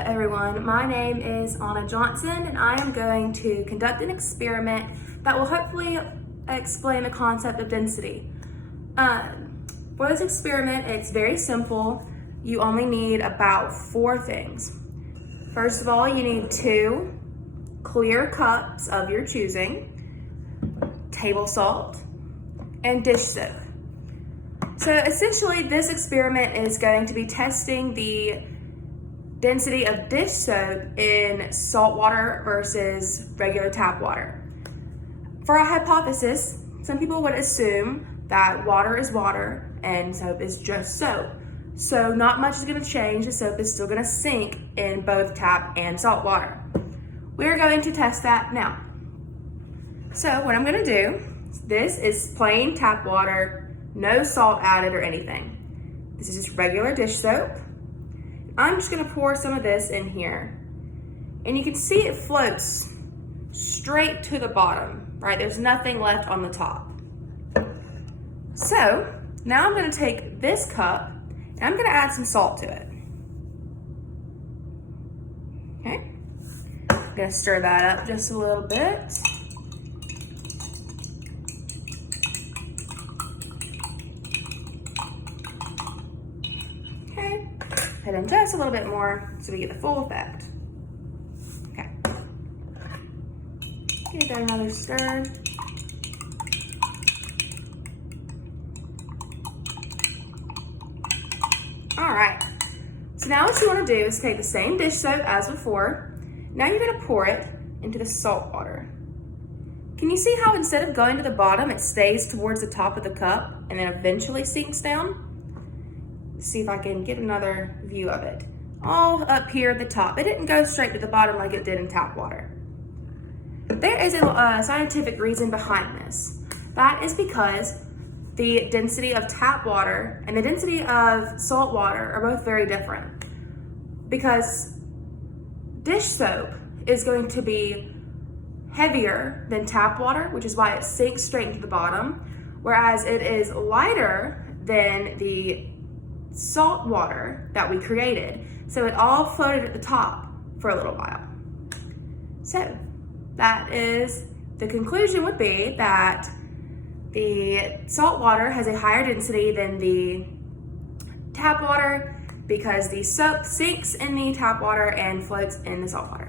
everyone, my name is Anna Johnson and I am going to conduct an experiment that will hopefully explain the concept of density. For this experiment, it's very simple. You only need about 4 things. First of all, you need 2 clear cups of your choosing, table salt, and dish soap. So essentially, this experiment is going to be testing the density of dish soap in salt water versus regular tap water. For a hypothesis, some people would assume that water is water and soap is just soap. So not much is going to change. The soap is still going to sink in both tap and salt water. We're going to test that now. So what I'm going to do, this is plain tap water, no salt added or anything. This is just regular dish soap. I'm just gonna pour some of this in here. And you can see it floats straight to the bottom, right? There's nothing left on the top. So now I'm gonna take this cup and I'm gonna add some salt to it. Okay, I'm gonna stir that up just a little bit. Put in just a little bit more so we get the full effect. Okay. Give that another stir. All right. So now what you want to do is take the same dish soap as before. Now you're going to pour it into the salt water. Can you see how instead of going to the bottom, it stays towards the top of the cup and then eventually sinks down? See if I can get another view of it. All up here at the top. It didn't go straight to the bottom like it did in tap water. There is a scientific reason behind this. That is because the density of tap water and the density of salt water are both very different. Because dish soap is going to be heavier than tap water, which is why it sinks straight into the bottom, whereas it is lighter than the salt water that we created. So it all floated at the top for a little while. So that is, the conclusion would be that the salt water has a higher density than the tap water because the soap sinks in the tap water and floats in the salt water.